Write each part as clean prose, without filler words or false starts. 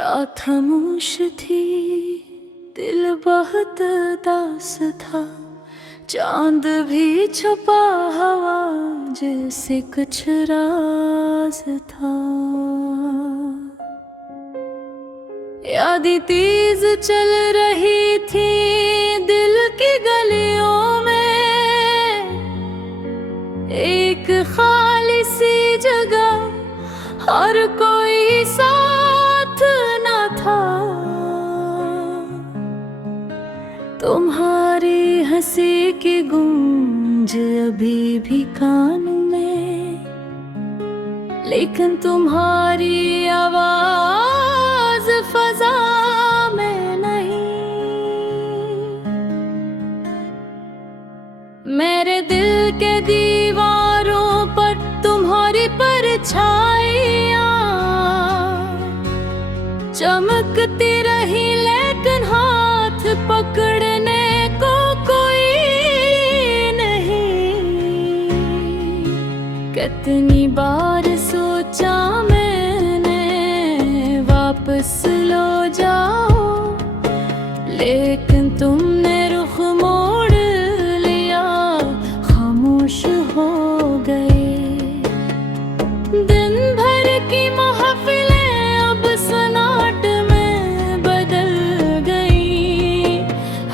रात खामोश थी, दिल बहुत उदास था। चांद भी छुपा हवा जैसे कुछ राज था। यादें तेज चल रही थी दिल की गलियों में। एक खाली सी जगह और कोई साथ न था। तुम्हारी हंसी की गूंज अभी भी कान में, लेकिन तुम्हारी आवाज फजा में नहीं। मेरे दिल के दीवारों पर तुम्हारी परछाइयां चमकती रही, लेकिन हाथ पकड़ने को कोई नहीं। कितनी बार सोचा मैंने वापस लो जाओ, लेकिन तुमने रुख मोड़ लिया, खामोश हो गए। दिन भर की महफिलें अब सन्नाट में बदल गई।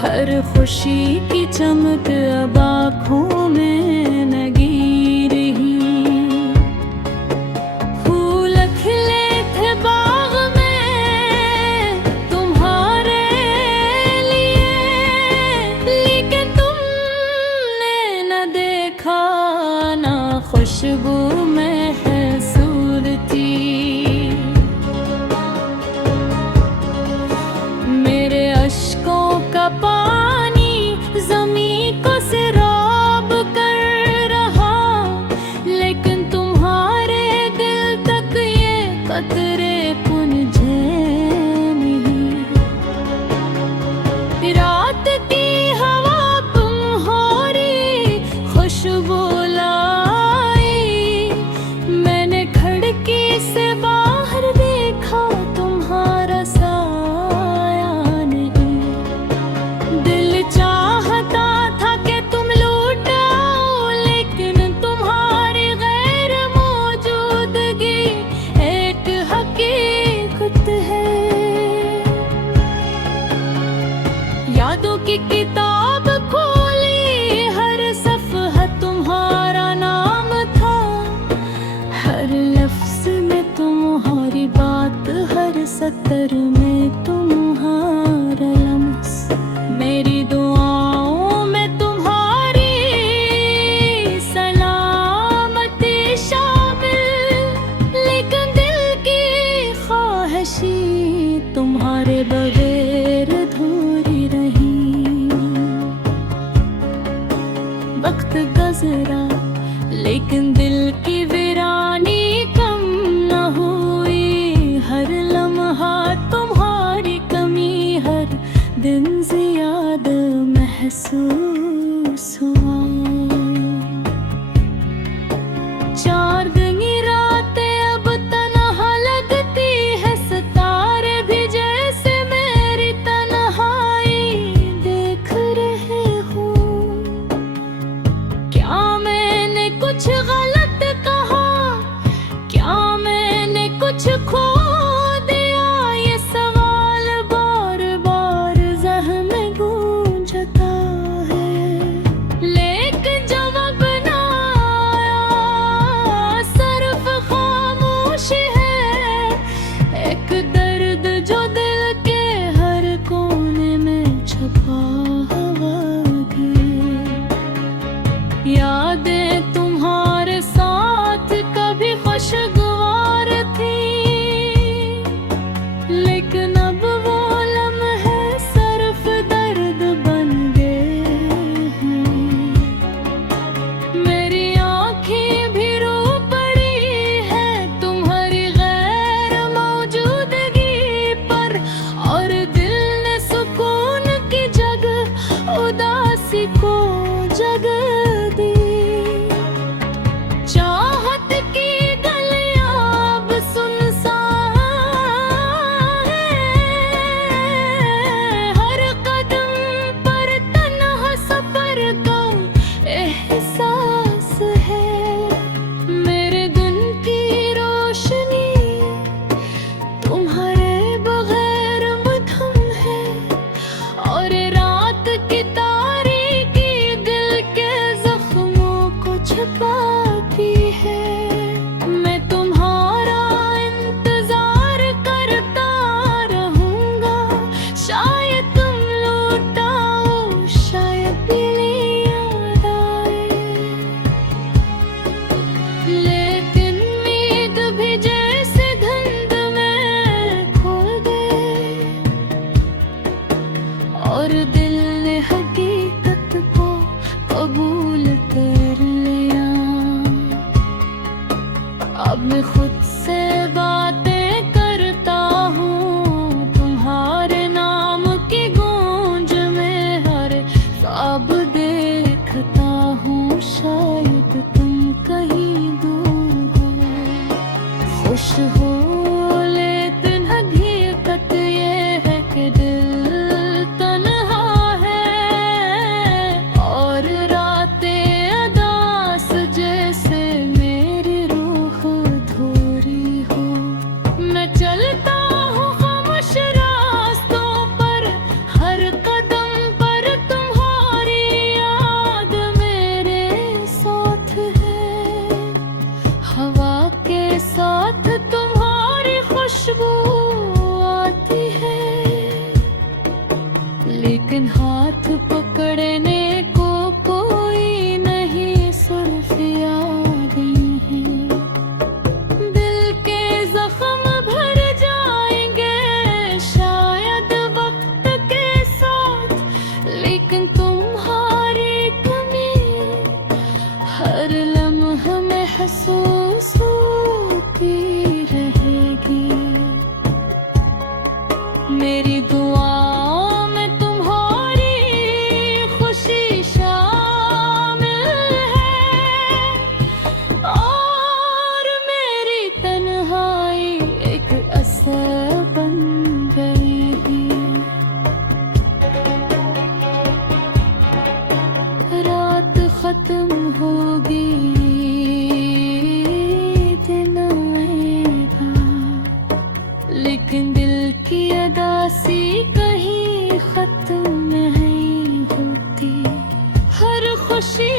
हर खुशी की चमक अब आँखों में न गिर रही। फूल खिले थे बाग में तुम्हारे लिए, लेकिन तुमने न देखा, ना खुशबू महसूस थी। मेरे अश्कों का पानी ज़मीं को सिराब कर रहा, लेकिन तुम्हारे दिल तक ये कतरे पहुंचे नहीं। रात की हवा तुम्हारी खुशबू लाई। मैंने खिड़की से बाहर देखा, तुम्हारा साया नहीं। दिल चाहता था कि तुम लौट आओ, लेकिन तुम्हारी गैर मौजूदगी एक हकीकत है। यादों की किताब खोली, हर सफ़हा तुम्हारा नाम था। हर लफ्ज़ में तुम्हारी बात, हर सतर में तुम्हारा लम्स। मेरी दुआओं में तुम्हारी सलामती शामिल, लेकिन दिल की ख्वाहिशी तुम्हारे बगैर अधूरी रही। वक्त गुज़रा, लेकिन दिल की वीरानी कम न हुई। हर लम्हा तुम्हारी कमी, हर दिन ज़्यादा महसूस हुआ। चार दिन की रातें अब तन्हा लगती है, सितारे भी जैसे मेरी तन्हाई देख रहे हो। क्या मैंने कुछ गलत कहा? क्या मैंने कुछ खो दिया? ये सवाल बार बार ज़हन में गूंजता है। मेरी दुआओं में तुम्हारी खुशी शामिल है, और मेरी तन्हाई एक असर बन गई थी। रात खत्म होगी, दिन आएगा, लेकिन दिल की अदासी कहीं खत्म नहीं होती। हर खुशी